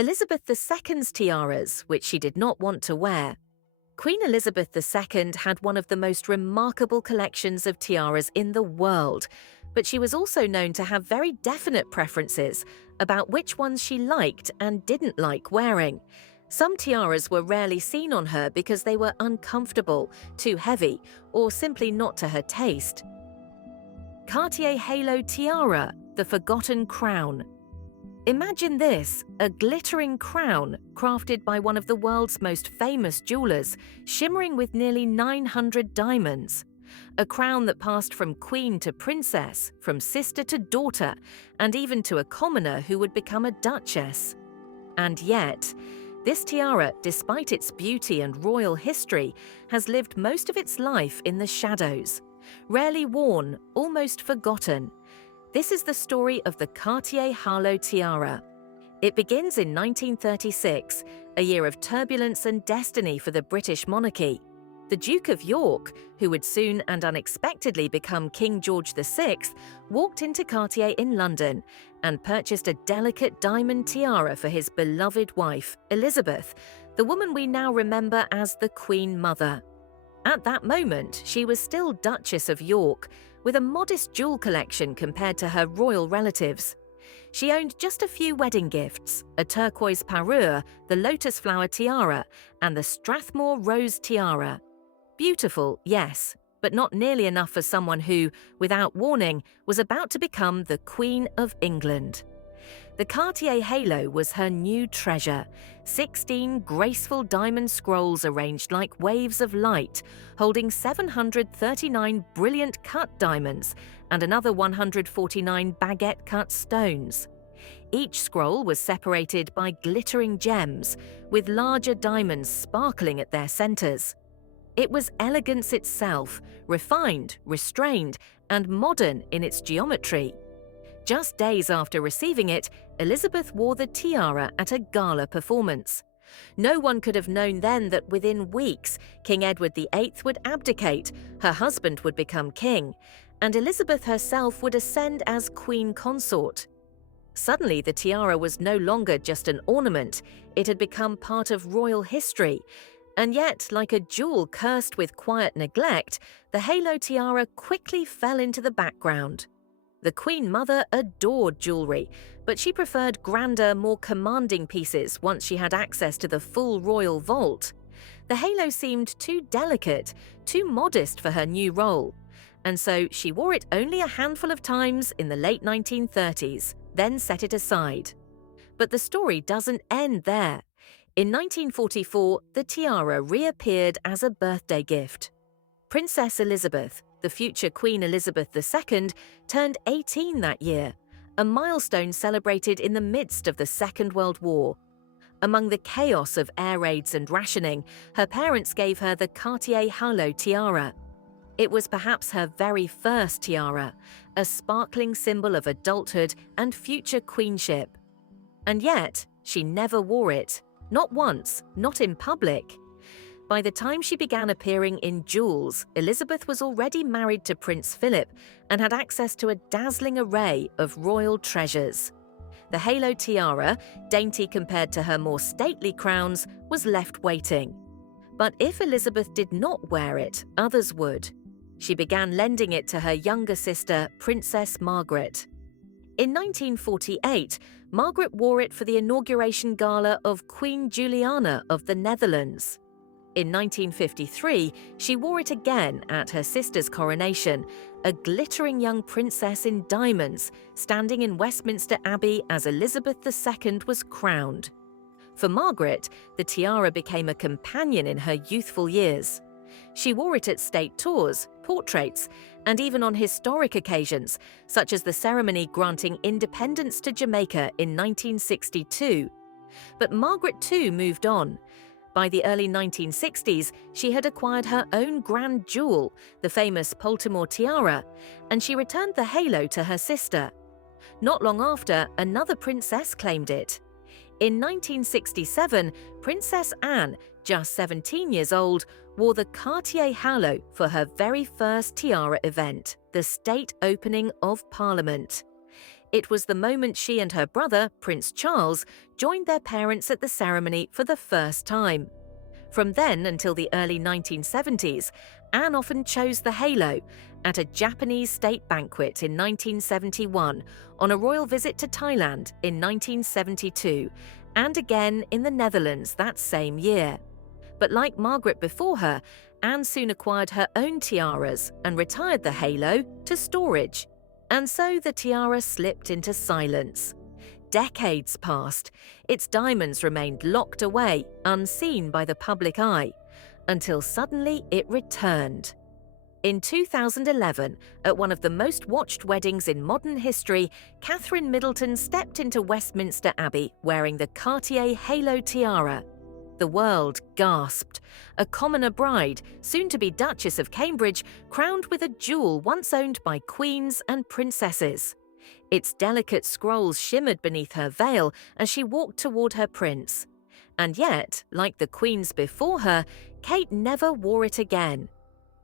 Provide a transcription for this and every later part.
Elizabeth II's tiaras, which she did not want to wear. Queen Elizabeth II had one of the most remarkable collections of tiaras in the world, but she was also known to have very definite preferences about which ones she liked and didn't like wearing. Some tiaras were rarely seen on her because they were uncomfortable, too heavy, or simply not to her taste. Cartier Halo Tiara, the Forgotten Crown. Imagine this, a glittering crown crafted by one of the world's most famous jewelers, shimmering with nearly 900 diamonds. A crown that passed from queen to princess, from sister to daughter, and even to a commoner who would become a duchess. And yet, this tiara, despite its beauty and royal history, has lived most of its life in the shadows. Rarely worn, almost forgotten. This is the story of the Cartier Halo tiara. It begins in 1936, a year of turbulence and destiny for the British monarchy. The Duke of York, who would soon and unexpectedly become King George VI, walked into Cartier in London and purchased a delicate diamond tiara for his beloved wife, Elizabeth, the woman we now remember as the Queen Mother. At that moment, she was still Duchess of York, with a modest jewel collection compared to her royal relatives. She owned just a few wedding gifts, a turquoise parure, the Lotus Flower tiara, and the Strathmore Rose tiara. Beautiful, yes, but not nearly enough for someone who, without warning, was about to become the Queen of England. The Cartier Halo was her new treasure, 16 graceful diamond scrolls arranged like waves of light, holding 739 brilliant cut diamonds and another 149 baguette-cut stones. Each scroll was separated by glittering gems, with larger diamonds sparkling at their centers. It was elegance itself, refined, restrained, and modern in its geometry. Just days after receiving it, Elizabeth wore the tiara at a gala performance. No one could have known then that within weeks, King Edward VIII would abdicate, her husband would become king, and Elizabeth herself would ascend as queen consort. Suddenly, the tiara was no longer just an ornament, it had become part of royal history. And yet, like a jewel cursed with quiet neglect, the Halo tiara quickly fell into the background. The Queen Mother adored jewelry, but she preferred grander, more commanding pieces once she had access to the full royal vault. The halo seemed too delicate, too modest for her new role, and so she wore it only a handful of times in the late 1930s, then set it aside. But the story doesn't end there. In 1944, the tiara reappeared as a birthday gift. Princess Elizabeth, the future Queen Elizabeth II, turned 18 that year, a milestone celebrated in the midst of the Second World War. Among the chaos of air raids and rationing, her parents gave her the Cartier Halo tiara. It was perhaps her very first tiara, a sparkling symbol of adulthood and future queenship. And yet, she never wore it, not once, not in public. By the time she began appearing in jewels, Elizabeth was already married to Prince Philip and had access to a dazzling array of royal treasures. The Halo tiara, dainty compared to her more stately crowns, was left waiting. But if Elizabeth did not wear it, others would. She began lending it to her younger sister, Princess Margaret. In 1948, Margaret wore it for the inauguration gala of Queen Juliana of the Netherlands. In 1953, she wore it again at her sister's coronation, a glittering young princess in diamonds, standing in Westminster Abbey as Elizabeth II was crowned. For Margaret, the tiara became a companion in her youthful years. She wore it at state tours, portraits, and even on historic occasions, such as the ceremony granting independence to Jamaica in 1962. But Margaret too moved on. By the early 1960s, she had acquired her own grand jewel, the famous Poltimore tiara, and she returned the halo to her sister. Not long after, another princess claimed it. In 1967, Princess Anne, just 17 years old, wore the Cartier Halo for her very first tiara event, the State Opening of Parliament. It was the moment she and her brother, Prince Charles, joined their parents at the ceremony for the first time. From then until the early 1970s, Anne often chose the halo at a Japanese state banquet in 1971, on a royal visit to Thailand in 1972, and again in the Netherlands that same year. But like Margaret before her, Anne soon acquired her own tiaras and retired the halo to storage. And so the tiara slipped into silence. Decades passed. Its diamonds remained locked away, unseen by the public eye, until suddenly it returned. In 2011, at one of the most watched weddings in modern history, Catherine Middleton stepped into Westminster Abbey wearing the Cartier Halo tiara. The world gasped. A commoner bride, soon to be Duchess of Cambridge, crowned with a jewel once owned by queens and princesses. Its delicate scrolls shimmered beneath her veil as she walked toward her prince. And yet, like the queens before her, Kate never wore it again.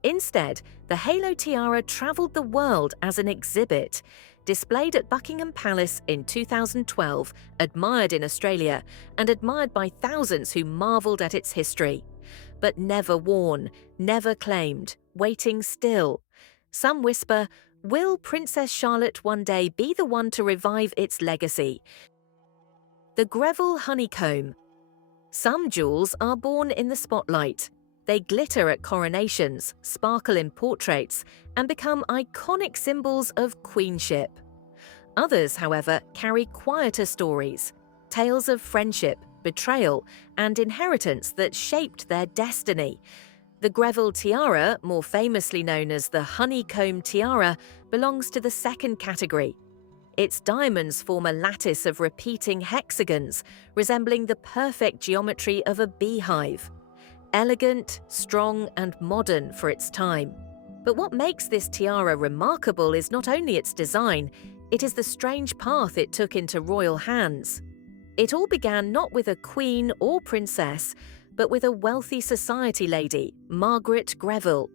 Instead, the Halo tiara travelled the world as an exhibit, displayed at Buckingham Palace in 2012, admired in Australia, and admired by thousands who marvelled at its history. But never worn, never claimed, waiting still. Some whisper, will Princess Charlotte one day be the one to revive its legacy? The Greville honeycomb. Some jewels are born in the spotlight. They glitter at coronations, sparkle in portraits, and become iconic symbols of queenship. Others, however, carry quieter stories, tales of friendship, betrayal, and inheritance that shaped their destiny. The Greville tiara, more famously known as the honeycomb tiara, belongs to the second category. Its diamonds form a lattice of repeating hexagons, resembling the perfect geometry of a beehive. Elegant, strong, and modern for its time. But what makes this tiara remarkable is not only its design, it is the strange path it took into royal hands. It all began not with a queen or princess, but with a wealthy society lady, Margaret Greville.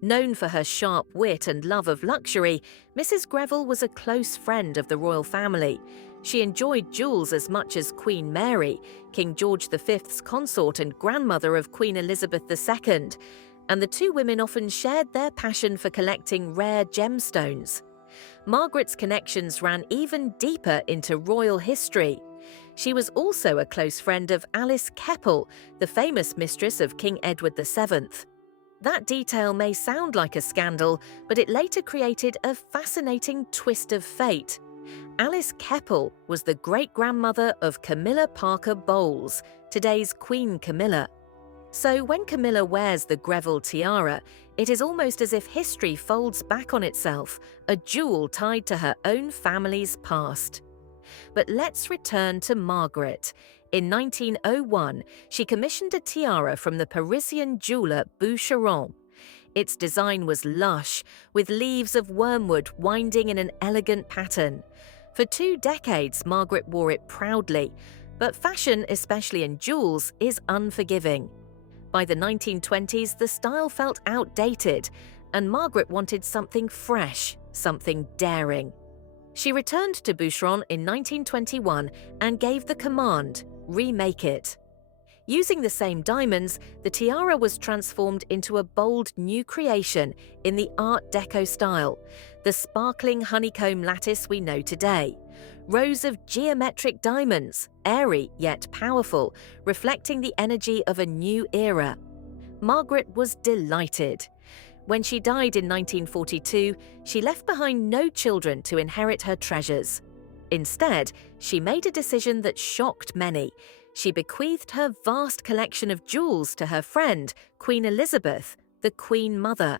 Known for her sharp wit and love of luxury, Mrs. Greville was a close friend of the royal family. She enjoyed jewels as much as Queen Mary, King George V's consort and grandmother of Queen Elizabeth II, and the two women often shared their passion for collecting rare gemstones. Margaret's connections ran even deeper into royal history. She was also a close friend of Alice Keppel, the famous mistress of King Edward VII. That detail may sound like a scandal, but it later created a fascinating twist of fate. Alice Keppel was the great-grandmother of Camilla Parker Bowles, today's Queen Camilla. So when Camilla wears the Greville tiara, it is almost as if history folds back on itself, a jewel tied to her own family's past. But let's return to Margaret. In 1901, she commissioned a tiara from the Parisian jeweller Boucheron. Its design was lush, with leaves of wormwood winding in an elegant pattern. For 2 decades, Margaret wore it proudly, but fashion, especially in jewels, is unforgiving. By the 1920s, the style felt outdated, and Margaret wanted something fresh, something daring. She returned to Boucheron in 1921 and gave the command, remake it. Using the same diamonds, the tiara was transformed into a bold new creation in the Art Deco style, the sparkling honeycomb lattice we know today. Rows of geometric diamonds, airy yet powerful, reflecting the energy of a new era. Margaret was delighted. When she died in 1942, she left behind no children to inherit her treasures. Instead, she made a decision that shocked many. She bequeathed her vast collection of jewels to her friend, Queen Elizabeth, the Queen Mother.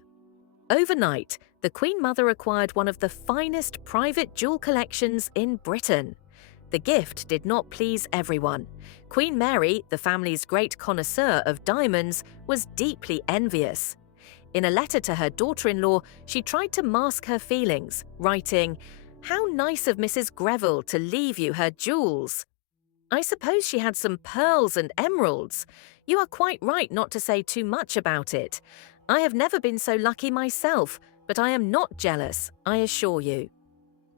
Overnight, the Queen Mother acquired one of the finest private jewel collections in Britain. The gift did not please everyone. Queen Mary, the family's great connoisseur of diamonds, was deeply envious. In a letter to her daughter-in-law, she tried to mask her feelings, writing, "How nice of Mrs. Greville to leave you her jewels. I suppose she had some pearls and emeralds. You are quite right not to say too much about it. I have never been so lucky myself, but I am not jealous, I assure you."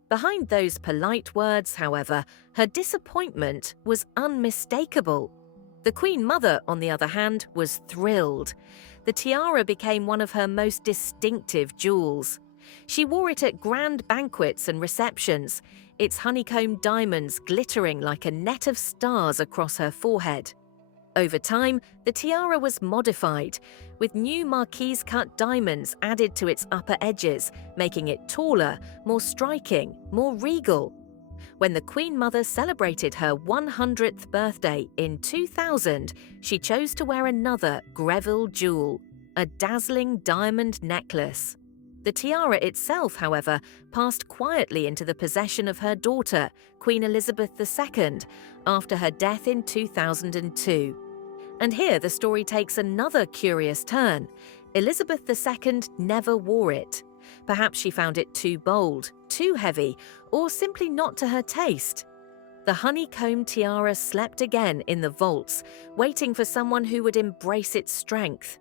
Behind those polite words, however, her disappointment was unmistakable. The Queen Mother, on the other hand, was thrilled. The tiara became one of her most distinctive jewels. She wore it at grand banquets and receptions, its honeycomb diamonds glittering like a net of stars across her forehead. Over time, the tiara was modified, with new marquise-cut diamonds added to its upper edges, making it taller, more striking, more regal. When the Queen Mother celebrated her 100th birthday in 2000, she chose to wear another Greville jewel, a dazzling diamond necklace. The tiara itself, however, passed quietly into the possession of her daughter, Queen Elizabeth II, after her death in 2002. And here the story takes another curious turn. Elizabeth II never wore it. Perhaps she found it too bold, too heavy, or simply not to her taste. The honeycomb tiara slept again in the vaults, waiting for someone who would embrace its strength.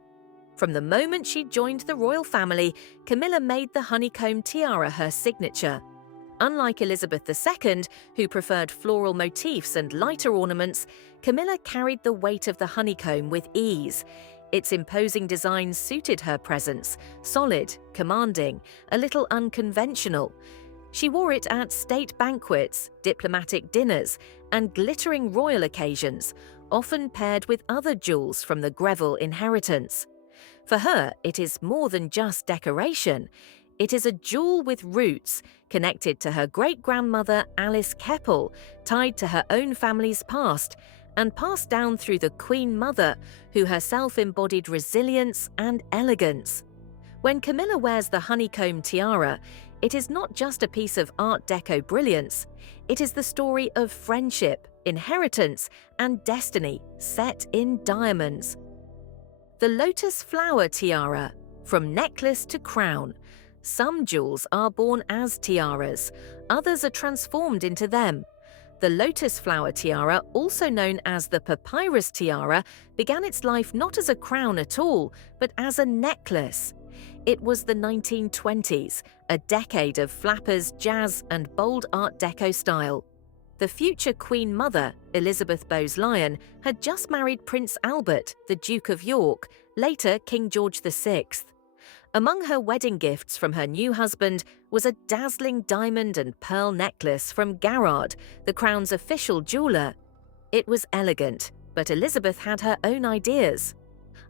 From the moment she joined the royal family, Camilla made the honeycomb tiara her signature. Unlike Elizabeth II, who preferred floral motifs and lighter ornaments, Camilla carried the weight of the honeycomb with ease. Its imposing design suited her presence, solid, commanding, a little unconventional. She wore it at state banquets, diplomatic dinners, and glittering royal occasions, often paired with other jewels from the Greville inheritance. For her, it is more than just decoration. It is a jewel with roots, connected to her great-grandmother Alice Keppel, tied to her own family's past, and passed down through the Queen Mother, who herself embodied resilience and elegance. When Camilla wears the honeycomb tiara, it is not just a piece of Art Deco brilliance, it is the story of friendship, inheritance, and destiny set in diamonds. The Lotus Flower tiara, from necklace to crown. Some jewels are born as tiaras, others are transformed into them. The Lotus Flower tiara, also known as the papyrus tiara, began its life not as a crown at all, but as a necklace. It was the 1920s, a decade of flappers, jazz, and bold Art Deco style. The future Queen Mother, Elizabeth Bowes-Lyon, had just married Prince Albert, the Duke of York, later King George VI. Among her wedding gifts from her new husband was a dazzling diamond and pearl necklace from Garrard, the crown's official jeweler. It was elegant, but Elizabeth had her own ideas.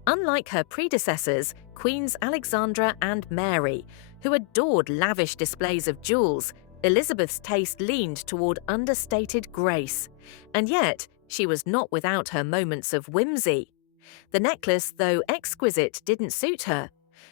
Unlike her predecessors, Queens Alexandra and Mary, who adored lavish displays of jewels, Elizabeth's taste leaned toward understated grace. And yet, she was not without her moments of whimsy. The necklace, though exquisite, didn't suit her.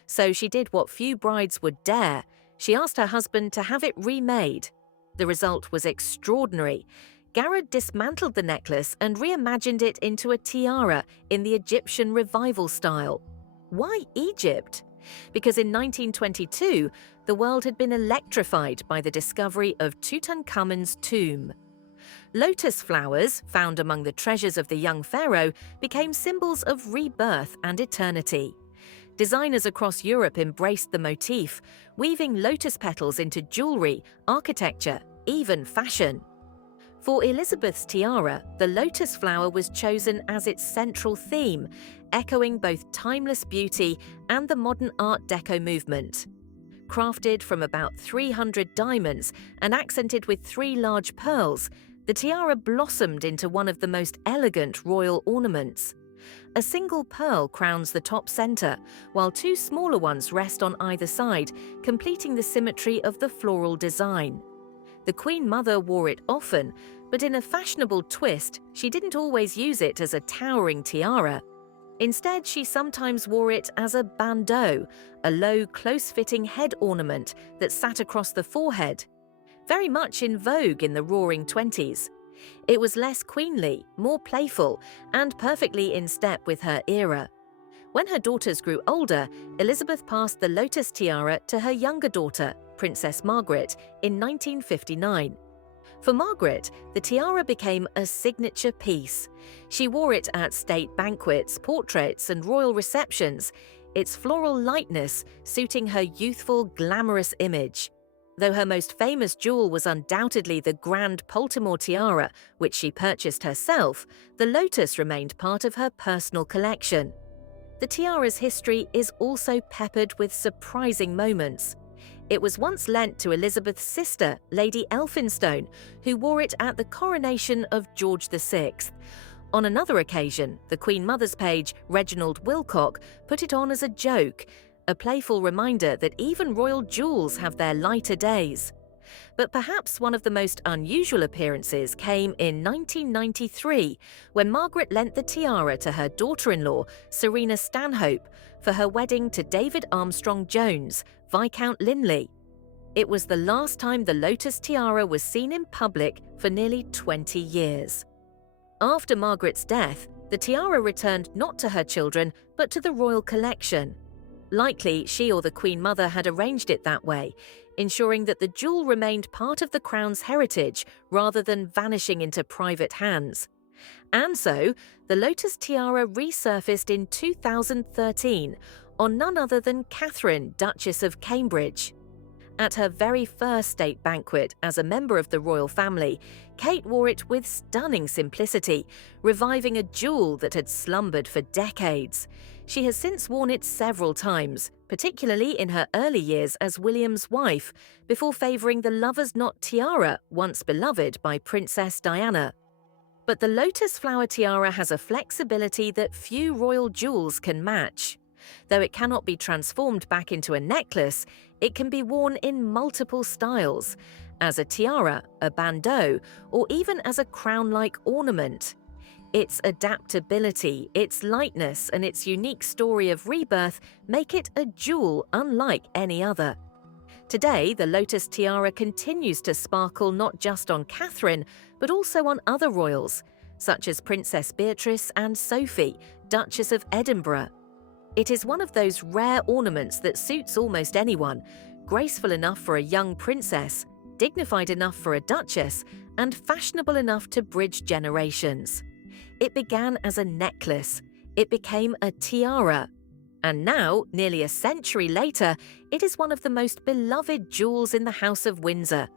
So she did what few brides would dare. She asked her husband to have it remade. The result was extraordinary. Garrard dismantled the necklace and reimagined it into a tiara in the Egyptian revival style. Why Egypt? Because in 1922, the world had been electrified by the discovery of Tutankhamun's tomb. Lotus flowers, found among the treasures of the young pharaoh, became symbols of rebirth and eternity. Designers across Europe embraced the motif, weaving lotus petals into jewelry, architecture, even fashion. For Elizabeth's tiara, the lotus flower was chosen as its central theme, echoing both timeless beauty and the modern Art Deco movement. Crafted from about 300 diamonds and accented with 3 large pearls, the tiara blossomed into one of the most elegant royal ornaments. A single pearl crowns the top center, while 2 smaller ones rest on either side, completing the symmetry of the floral design. The Queen Mother wore it often, but in a fashionable twist, she didn't always use it as a towering tiara. Instead, she sometimes wore it as a bandeau, a low, close-fitting head ornament that sat across the forehead. Very much in vogue in the Roaring Twenties. It was less queenly, more playful, and perfectly in step with her era. When her daughters grew older, Elizabeth passed the Lotus tiara to her younger daughter, Princess Margaret, in 1959. For Margaret, the tiara became a signature piece. She wore it at state banquets, portraits, and royal receptions, its floral lightness suiting her youthful, glamorous image. Though her most famous jewel was undoubtedly the Grand Poltimore tiara, which she purchased herself, the Lotus remained part of her personal collection. The tiara's history is also peppered with surprising moments. It was once lent to Elizabeth's sister, Lady Elphinstone, who wore it at the coronation of George VI. On another occasion, the Queen Mother's page, Reginald Wilcock, put it on as a joke, a playful reminder that even royal jewels have their lighter days. But perhaps one of the most unusual appearances came in 1993, when Margaret lent the tiara to her daughter-in-law, Serena Stanhope, for her wedding to David Armstrong Jones, Viscount Linley. It was the last time the Lotus tiara was seen in public for nearly 20 years. After Margaret's death, the tiara returned not to her children, but to the royal collection. Likely, she or the Queen Mother had arranged it that way, ensuring that the jewel remained part of the crown's heritage rather than vanishing into private hands. And so, the Lotus tiara resurfaced in 2013 on none other than Catherine, Duchess of Cambridge. At her very first state banquet as a member of the royal family, Kate wore it with stunning simplicity, reviving a jewel that had slumbered for decades. She has since worn it several times, particularly in her early years as William's wife, before favouring the lover's knot tiara once beloved by Princess Diana. But the Lotus Flower tiara has a flexibility that few royal jewels can match. Though it cannot be transformed back into a necklace, it can be worn in multiple styles, as a tiara, a bandeau, or even as a crown-like ornament. Its adaptability, its lightness, and its unique story of rebirth make it a jewel unlike any other. Today, the Lotus tiara continues to sparkle not just on Catherine, but also on other royals, such as Princess Beatrice and Sophie, Duchess of Edinburgh. It is one of those rare ornaments that suits almost anyone, graceful enough for a young princess, dignified enough for a duchess, and fashionable enough to bridge generations. It began as a necklace, it became a tiara, and now, nearly a century later, it is one of the most beloved jewels in the House of Windsor,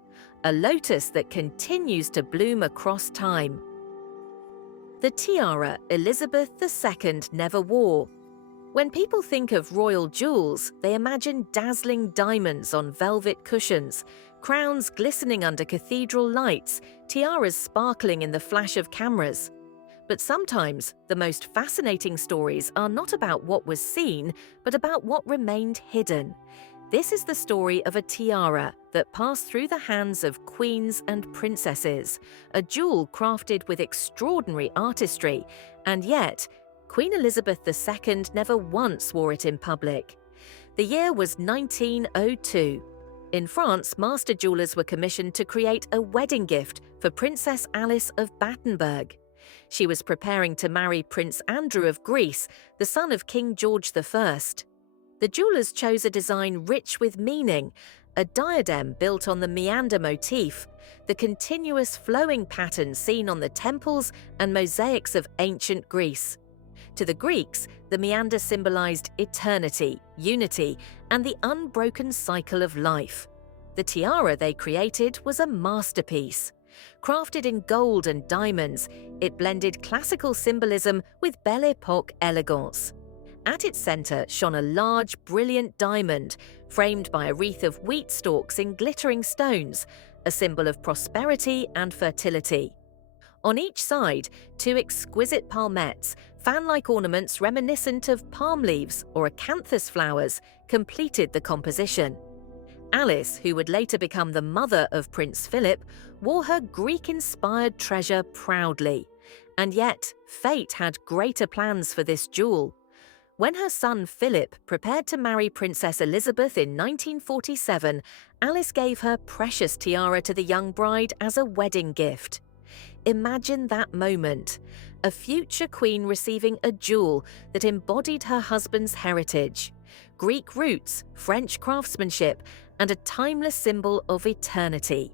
a lotus that continues to bloom across time. The tiara Elizabeth II never wore. When people think of royal jewels, they imagine dazzling diamonds on velvet cushions, crowns glistening under cathedral lights, tiaras sparkling in the flash of cameras. But sometimes, the most fascinating stories are not about what was seen, but about what remained hidden. This is the story of a tiara that passed through the hands of queens and princesses, a jewel crafted with extraordinary artistry, and yet, Queen Elizabeth II never once wore it in public. The year was 1902. In France, master jewelers were commissioned to create a wedding gift for Princess Alice of Battenberg. She was preparing to marry Prince Andrew of Greece, the son of King George I. The jewelers chose a design rich with meaning, a diadem built on the Meander motif, the continuous flowing pattern seen on the temples and mosaics of ancient Greece. To the Greeks, the Meander symbolized eternity, unity, and the unbroken cycle of life. The tiara they created was a masterpiece. Crafted in gold and diamonds, it blended classical symbolism with Belle Époque elegance. At its center shone a large, brilliant diamond, framed by a wreath of wheat stalks in glittering stones, a symbol of prosperity and fertility. On each side, two exquisite palmettes, fan-like ornaments reminiscent of palm leaves or acanthus flowers, completed the composition. Alice, who would later become the mother of Prince Philip, wore her Greek-inspired treasure proudly. And yet, fate had greater plans for this jewel. When her son Philip prepared to marry Princess Elizabeth in 1947, Alice gave her precious tiara to the young bride as a wedding gift. Imagine that moment, a future queen receiving a jewel that embodied her husband's heritage, Greek roots, French craftsmanship, and a timeless symbol of eternity.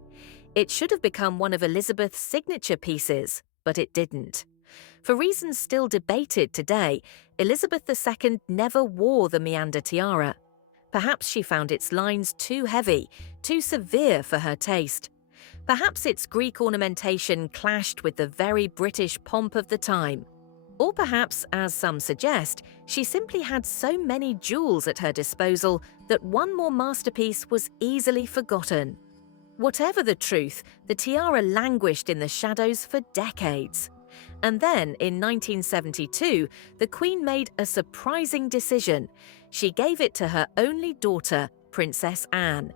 It should have become one of Elizabeth's signature pieces, but it didn't. For reasons still debated today, Elizabeth II never wore the Meander tiara. Perhaps she found its lines too heavy, too severe for her taste. Perhaps its Greek ornamentation clashed with the very British pomp of the time. Or perhaps, as some suggest, she simply had so many jewels at her disposal that one more masterpiece was easily forgotten. Whatever the truth, the tiara languished in the shadows for decades. And then, in 1972, the Queen made a surprising decision. She gave it to her only daughter, Princess Anne.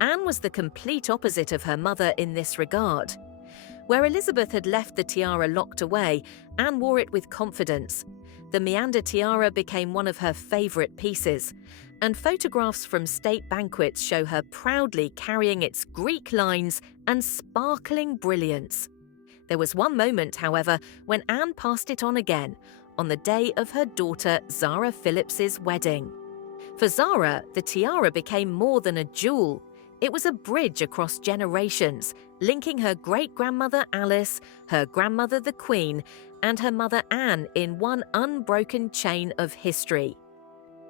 Anne was the complete opposite of her mother in this regard. Where Elizabeth had left the tiara locked away, Anne wore it with confidence. The Meander tiara became one of her favourite pieces, and photographs from state banquets show her proudly carrying its Greek lines and sparkling brilliance. There was one moment, however, when Anne passed it on again, on the day of her daughter Zara Phillips's wedding. For Zara, the tiara became more than a jewel. It was a bridge across generations, linking her great-grandmother Alice, her grandmother the Queen, and her mother Anne in one unbroken chain of history.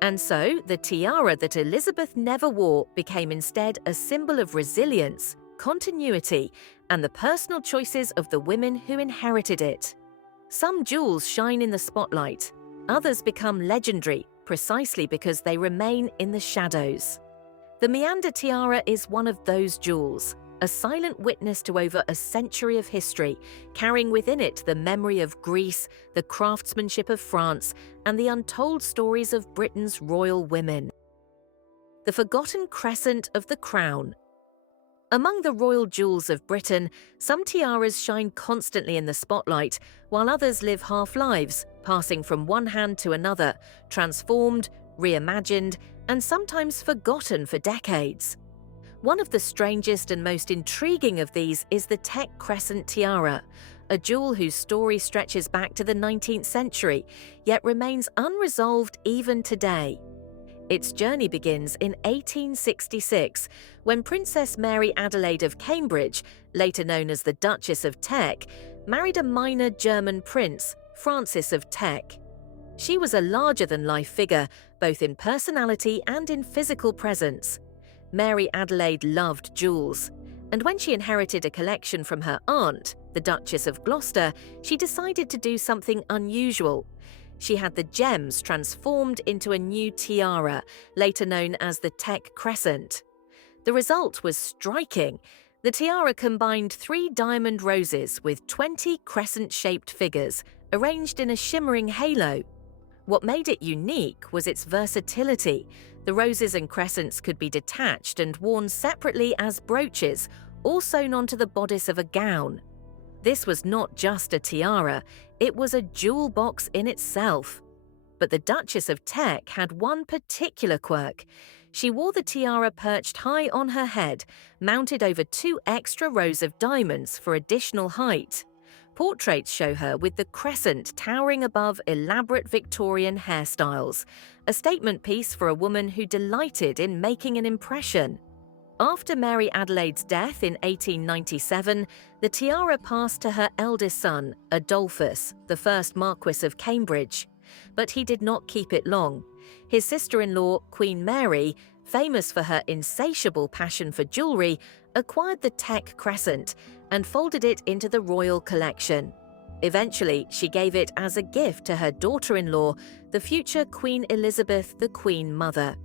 And so, the tiara that Elizabeth never wore became instead a symbol of resilience, continuity, and the personal choices of the women who inherited it. Some jewels shine in the spotlight, others become legendary precisely because they remain in the shadows. The Meander tiara is one of those jewels, a silent witness to over a century of history, carrying within it the memory of Greece, the craftsmanship of France, and the untold stories of Britain's royal women. The forgotten crescent of the crown. Among the royal jewels of Britain, some tiaras shine constantly in the spotlight, while others live half-lives, passing from one hand to another, transformed, reimagined, and sometimes forgotten for decades. One of the strangest and most intriguing of these is the Teck crescent tiara, a jewel whose story stretches back to the 19th century, yet remains unresolved even today. Its journey begins in 1866, when Princess Mary Adelaide of Cambridge, later known as the Duchess of Teck, married a minor German prince, Francis of Teck. She was a larger-than-life figure, both in personality and in physical presence. Mary Adelaide loved jewels, and when she inherited a collection from her aunt, the Duchess of Gloucester, she decided to do something unusual. She had the gems transformed into a new tiara, later known as the Teck crescent. The result was striking. The tiara combined 3 diamond roses with 20 crescent-shaped figures, arranged in a shimmering halo. What made it unique was its versatility. The roses and crescents could be detached and worn separately as brooches, or sewn onto the bodice of a gown. This was not just a tiara, it was a jewel box in itself. But the Duchess of Teck had one particular quirk. She wore the tiara perched high on her head, mounted over 2 extra rows of diamonds for additional height. Portraits show her with the crescent towering above elaborate Victorian hairstyles, a statement piece for a woman who delighted in making an impression. After Mary Adelaide's death in 1897, the tiara passed to her eldest son, Adolphus, the first Marquis of Cambridge. But he did not keep it long. His sister-in-law, Queen Mary, famous for her insatiable passion for jewelry, acquired the Teck crescent and folded it into the royal collection. Eventually, she gave it as a gift to her daughter-in-law, the future Queen Elizabeth, the Queen Mother.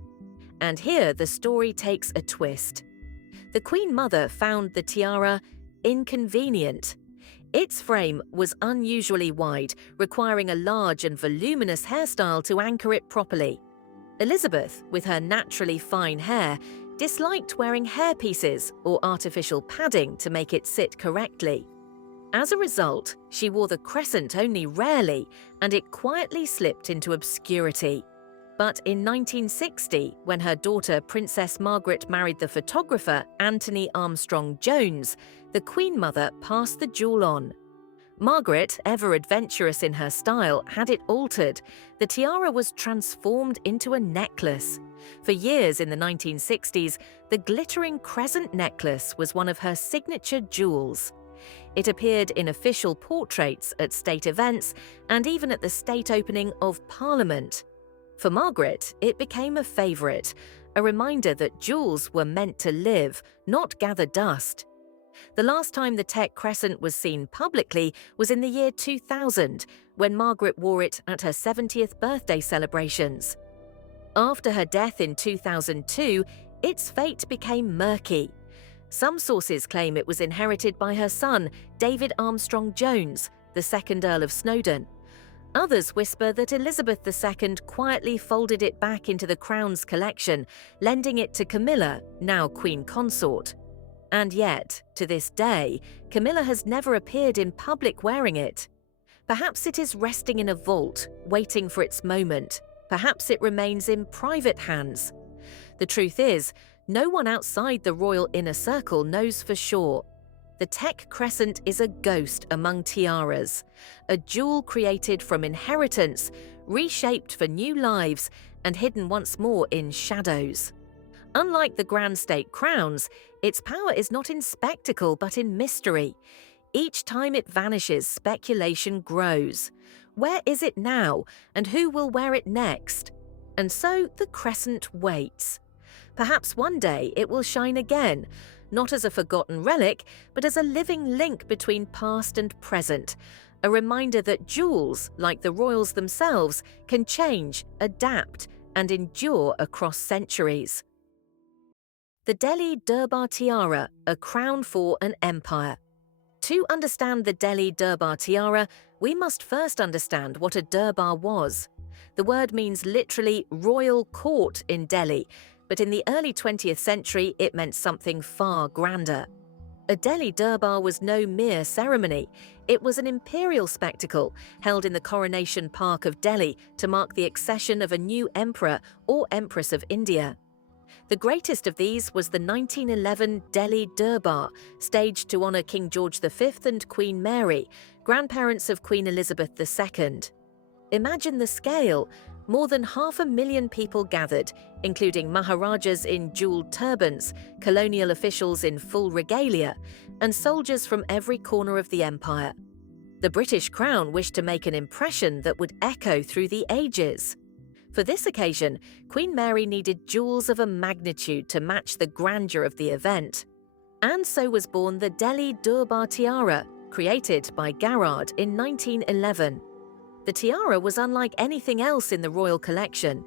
And here the story takes a twist. The Queen Mother found the tiara inconvenient. Its frame was unusually wide, requiring a large and voluminous hairstyle to anchor it properly. Elizabeth, with her naturally fine hair, disliked wearing hairpieces or artificial padding to make it sit correctly. As a result, she wore the crescent only rarely, and it quietly slipped into obscurity. But in 1960, when her daughter Princess Margaret married the photographer Anthony Armstrong Jones, the Queen Mother passed the jewel on. Margaret, ever adventurous in her style, had it altered. The tiara was transformed into a necklace. For years in the 1960s, the glittering crescent necklace was one of her signature jewels. It appeared in official portraits at state events and even at the state opening of Parliament. For Margaret, it became a favourite, a reminder that jewels were meant to live, not gather dust. The last time the Teck crescent was seen publicly was in the year 2000, when Margaret wore it at her 70th birthday celebrations. After her death in 2002, its fate became murky. Some sources claim it was inherited by her son, David Armstrong Jones, the second Earl of Snowdon. Others whisper that Elizabeth II quietly folded it back into the Crown's collection, lending it to Camilla, now Queen Consort. And yet, to this day, Camilla has never appeared in public wearing it. Perhaps it is resting in a vault, waiting for its moment. Perhaps it remains in private hands. The truth is, no one outside the royal inner circle knows for sure. The Teck crescent is a ghost among tiaras, a jewel created from inheritance, reshaped for new lives, and hidden once more in shadows. Unlike the grand state crowns, its power is not in spectacle but in mystery. Each time it vanishes, speculation grows. Where is it now, and who will wear it next? And so the crescent waits. Perhaps one day it will shine again, not as a forgotten relic, but as a living link between past and present, a reminder that jewels, like the royals themselves, can change, adapt, and endure across centuries. The Delhi Durbar tiara, a crown for an empire. To understand the Delhi Durbar tiara, we must first understand what a Durbar was. The word means literally royal court in Delhi, but in the early 20th century it meant something far grander. A Delhi Durbar was no mere ceremony. It was an imperial spectacle held in the Coronation Park of Delhi to mark the accession of a new emperor or empress of India. The greatest of these was the 1911 Delhi Durbar, staged to honour King George V and Queen Mary, grandparents of Queen Elizabeth II. Imagine the scale. More than 500,000 people gathered, including Maharajas in jewelled turbans, colonial officials in full regalia, and soldiers from every corner of the empire. The British Crown wished to make an impression that would echo through the ages. For this occasion, Queen Mary needed jewels of a magnitude to match the grandeur of the event. And so was born the Delhi Durbar tiara, created by Garrard in 1911. The tiara was unlike anything else in the royal collection.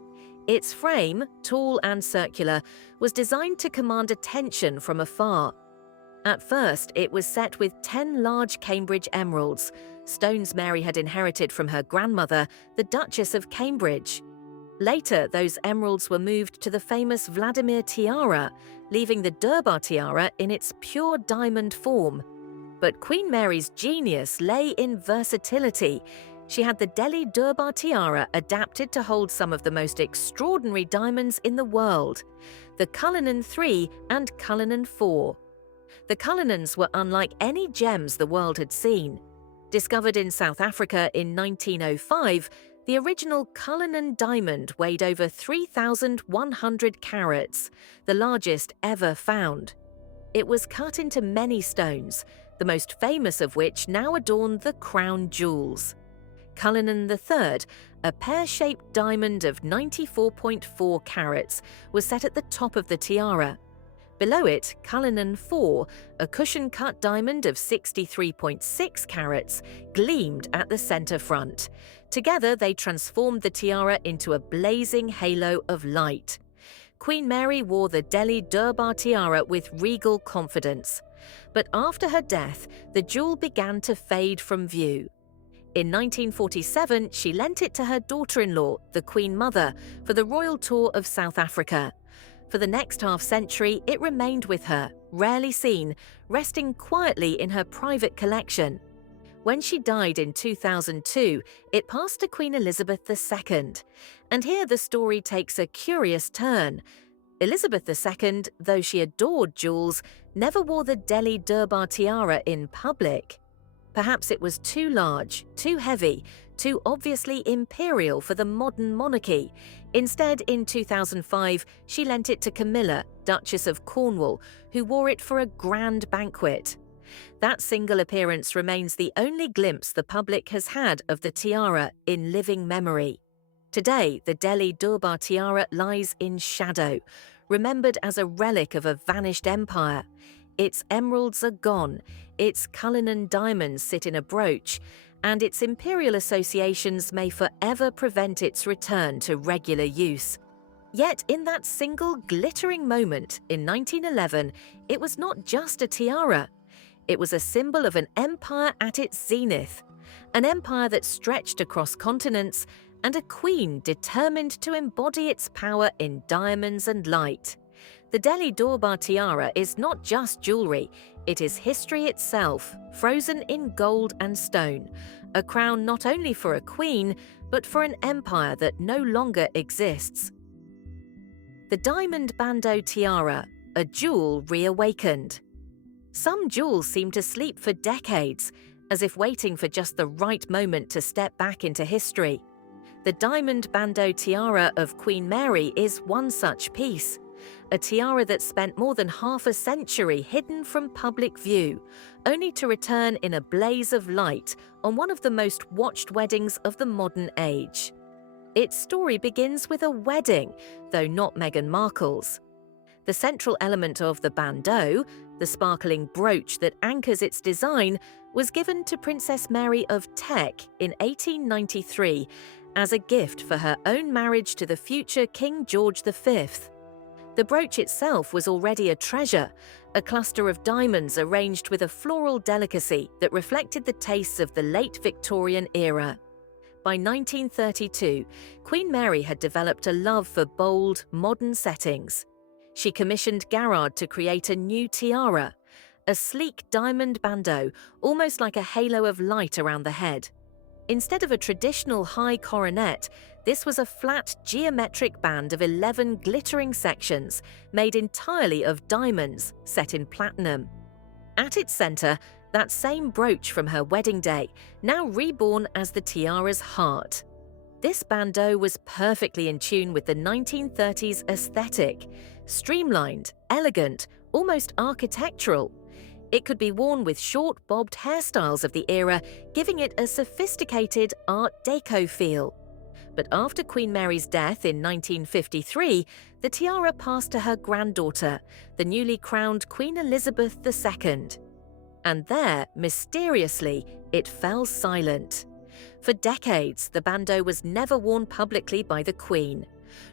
Its frame, tall and circular, was designed to command attention from afar. At first, it was set with 10 large Cambridge emeralds, stones Mary had inherited from her grandmother, the Duchess of Cambridge. Later, those emeralds were moved to the famous Vladimir tiara, leaving the Durbar tiara in its pure diamond form. But Queen Mary's genius lay in versatility. She had the Delhi Durbar tiara adapted to hold some of the most extraordinary diamonds in the world, the Cullinan III and Cullinan IV. The Cullinans were unlike any gems the world had seen. Discovered in South Africa in 1905, the original Cullinan diamond weighed over 3,100 carats, the largest ever found. It was cut into many stones, the most famous of which now adorn the crown jewels. Cullinan III, a pear-shaped diamond of 94.4 carats, was set at the top of the tiara. Below it, Cullinan IV, a cushion-cut diamond of 63.6 carats, gleamed at the centre front. Together, they transformed the tiara into a blazing halo of light. Queen Mary wore the Delhi Durbar tiara with regal confidence. But after her death, the jewel began to fade from view. In 1947, she lent it to her daughter-in-law, the Queen Mother, for the royal tour of South Africa. For the next half-century, it remained with her, rarely seen, resting quietly in her private collection. When she died in 2002, it passed to Queen Elizabeth II. And here the story takes a curious turn. Elizabeth II, though she adored jewels, never wore the Delhi Durbar tiara in public. Perhaps it was too large, too heavy, too obviously imperial for the modern monarchy. Instead, in 2005, she lent it to Camilla, Duchess of Cornwall, who wore it for a grand banquet. That single appearance remains the only glimpse the public has had of the tiara in living memory. Today, the Delhi Durbar tiara lies in shadow, remembered as a relic of a vanished empire. Its emeralds are gone, its Cullinan diamonds sit in a brooch, and its imperial associations may forever prevent its return to regular use. Yet in that single glittering moment in 1911, it was not just a tiara. It was a symbol of an empire at its zenith, an empire that stretched across continents, and a queen determined to embody its power in diamonds and light. The Delhi Durbar tiara is not just jewelry, it is history itself, frozen in gold and stone, a crown not only for a queen, but for an empire that no longer exists. The diamond bandeau tiara, a jewel reawakened. Some jewels seem to sleep for decades, as if waiting for just the right moment to step back into history. The diamond bandeau tiara of Queen Mary is one such piece, a tiara that spent more than half a century hidden from public view, only to return in a blaze of light on one of the most watched weddings of the modern age. Its story begins with a wedding, though not Meghan Markle's. The central element of the bandeau, the sparkling brooch that anchors its design, was given to Princess Mary of Teck in 1893 as a gift for her own marriage to the future King George V. The brooch itself was already a treasure, a cluster of diamonds arranged with a floral delicacy that reflected the tastes of the late Victorian era. By 1932, Queen Mary had developed a love for bold, modern settings. She commissioned Garrard to create a new tiara, a sleek diamond bandeau, almost like a halo of light around the head. Instead of a traditional high coronet, this was a flat geometric band of 11 glittering sections made entirely of diamonds set in platinum. At its center, that same brooch from her wedding day, now reborn as the tiara's heart. This bandeau was perfectly in tune with the 1930s aesthetic, streamlined, elegant, almost architectural. It could be worn with short bobbed hairstyles of the era, giving it a sophisticated Art Deco feel. But after Queen Mary's death in 1953, the tiara passed to her granddaughter, the newly crowned Queen Elizabeth II. And there, mysteriously, it fell silent. For decades, the bandeau was never worn publicly by the Queen,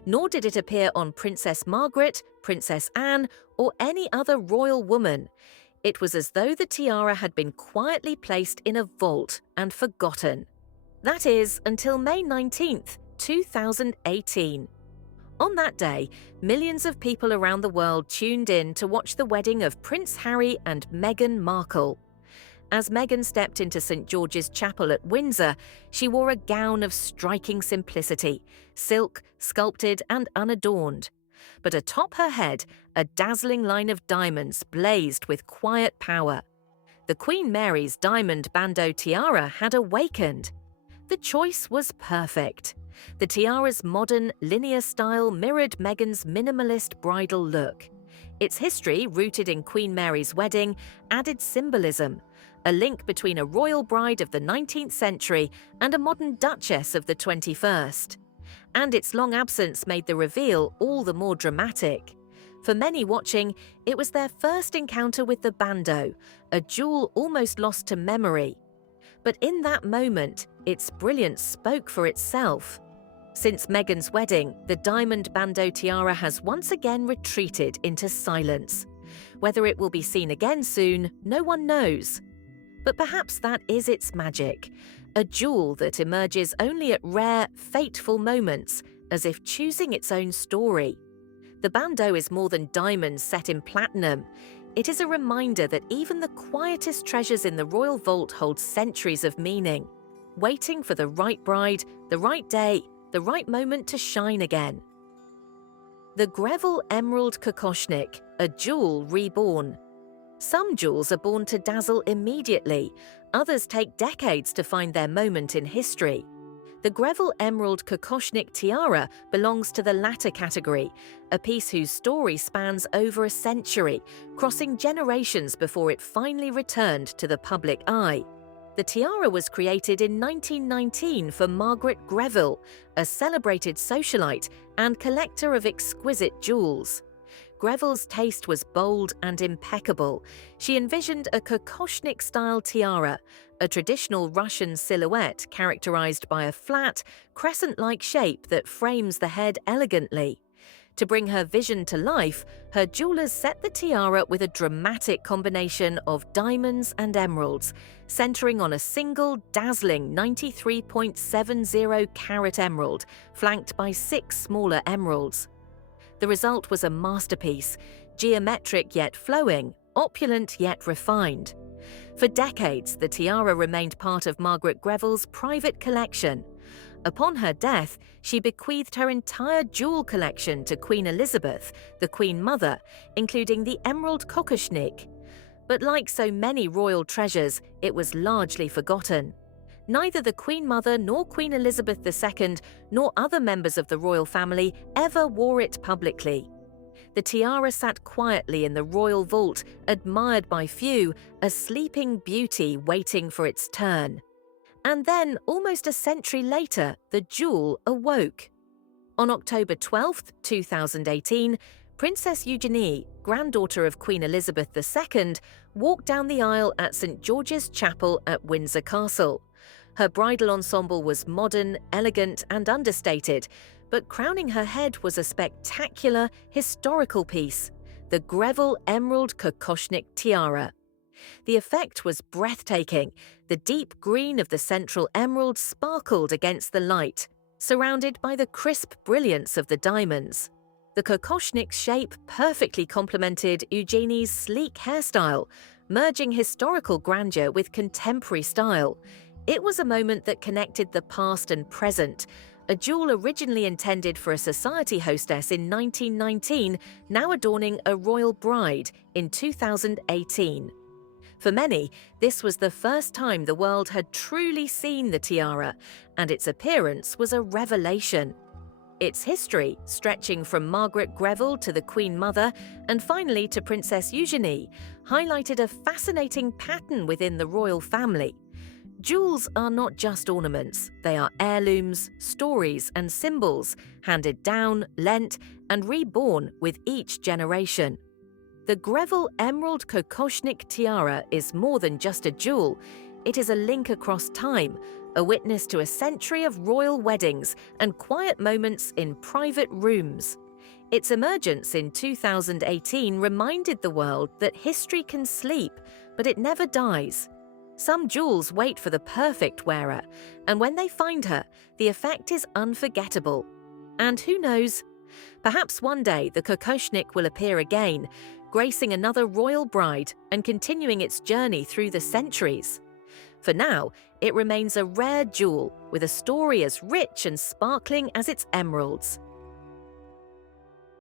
nor did it appear on Princess Margaret, Princess Anne, or any other royal woman. It was as though the tiara had been quietly placed in a vault and forgotten. That is, until May 19th, 2018. On that day, millions of people around the world tuned in to watch the wedding of Prince Harry and Meghan Markle. As Meghan stepped into St. George's Chapel at Windsor, she wore a gown of striking simplicity, silk, sculpted and unadorned. But atop her head, a dazzling line of diamonds blazed with quiet power. The Queen Mary's diamond bandeau tiara had awakened. The choice was perfect. The tiara's modern, linear style mirrored Meghan's minimalist bridal look. Its history, rooted in Queen Mary's wedding, added symbolism, a link between a royal bride of the 19th century and a modern duchess of the 21st. And its long absence made the reveal all the more dramatic. For many watching, it was their first encounter with the bandeau, a jewel almost lost to memory. But in that moment, its brilliance spoke for itself. Since Meghan's wedding, the diamond bandeau tiara has once again retreated into silence. Whether it will be seen again soon, no one knows. But perhaps that is its magic, a jewel that emerges only at rare, fateful moments, as if choosing its own story. The bandeau is more than diamonds set in platinum. It is a reminder that even the quietest treasures in the royal vault hold centuries of meaning, waiting for the right bride, the right day, the right moment to shine again. The Greville Emerald Kokoshnik, a jewel reborn. Some jewels are born to dazzle immediately, others take decades to find their moment in history. The Greville Emerald Kokoshnik tiara belongs to the latter category, a piece whose story spans over a century, crossing generations before it finally returned to the public eye. The tiara was created in 1919 for Margaret Greville, a celebrated socialite and collector of exquisite jewels. Greville's taste was bold and impeccable. She envisioned a kokoshnik-style tiara, a traditional Russian silhouette characterized by a flat, crescent-like shape that frames the head elegantly. To bring her vision to life, her jewelers set the tiara with a dramatic combination of diamonds and emeralds, centering on a single, dazzling 93.70 carat emerald, flanked by 6 smaller emeralds. The result was a masterpiece, geometric yet flowing, opulent yet refined. For decades, the tiara remained part of Margaret Greville's private collection. Upon her death, she bequeathed her entire jewel collection to Queen Elizabeth, the Queen Mother, including the emerald kokoshnik. But like so many royal treasures, it was largely forgotten. Neither the Queen Mother nor Queen Elizabeth II, nor other members of the royal family ever wore it publicly. The tiara sat quietly in the royal vault, admired by few, a sleeping beauty waiting for its turn. And then, almost a century later, the jewel awoke. On October 12, 2018, Princess Eugenie, granddaughter of Queen Elizabeth II, walked down the aisle at St. George's Chapel at Windsor Castle. Her bridal ensemble was modern, elegant, and understated, but crowning her head was a spectacular, historical piece, the Greville Emerald Kokoshnik Tiara. The effect was breathtaking. The deep green of the central emerald sparkled against the light, surrounded by the crisp brilliance of the diamonds. The kokoshnik's shape perfectly complemented Eugenie's sleek hairstyle, merging historical grandeur with contemporary style. It was a moment that connected the past and present. A jewel originally intended for a society hostess in 1919, now adorning a royal bride in 2018. For many, this was the first time the world had truly seen the tiara, and its appearance was a revelation. Its history, stretching from Margaret Greville to the Queen Mother and finally to Princess Eugenie, highlighted a fascinating pattern within the royal family. Jewels are not just ornaments, they are heirlooms, stories, and symbols, handed down, lent, and reborn with each generation. The Greville Emerald Kokoshnik Tiara is more than just a jewel. It is a link across time, a witness to a century of royal weddings and quiet moments in private rooms. Its emergence in 2018 reminded the world that history can sleep, but it never dies. Some jewels wait for the perfect wearer, and when they find her, the effect is unforgettable. And who knows? Perhaps one day the kokoshnik will appear again, gracing another royal bride and continuing its journey through the centuries. For now, it remains a rare jewel with a story as rich and sparkling as its emeralds.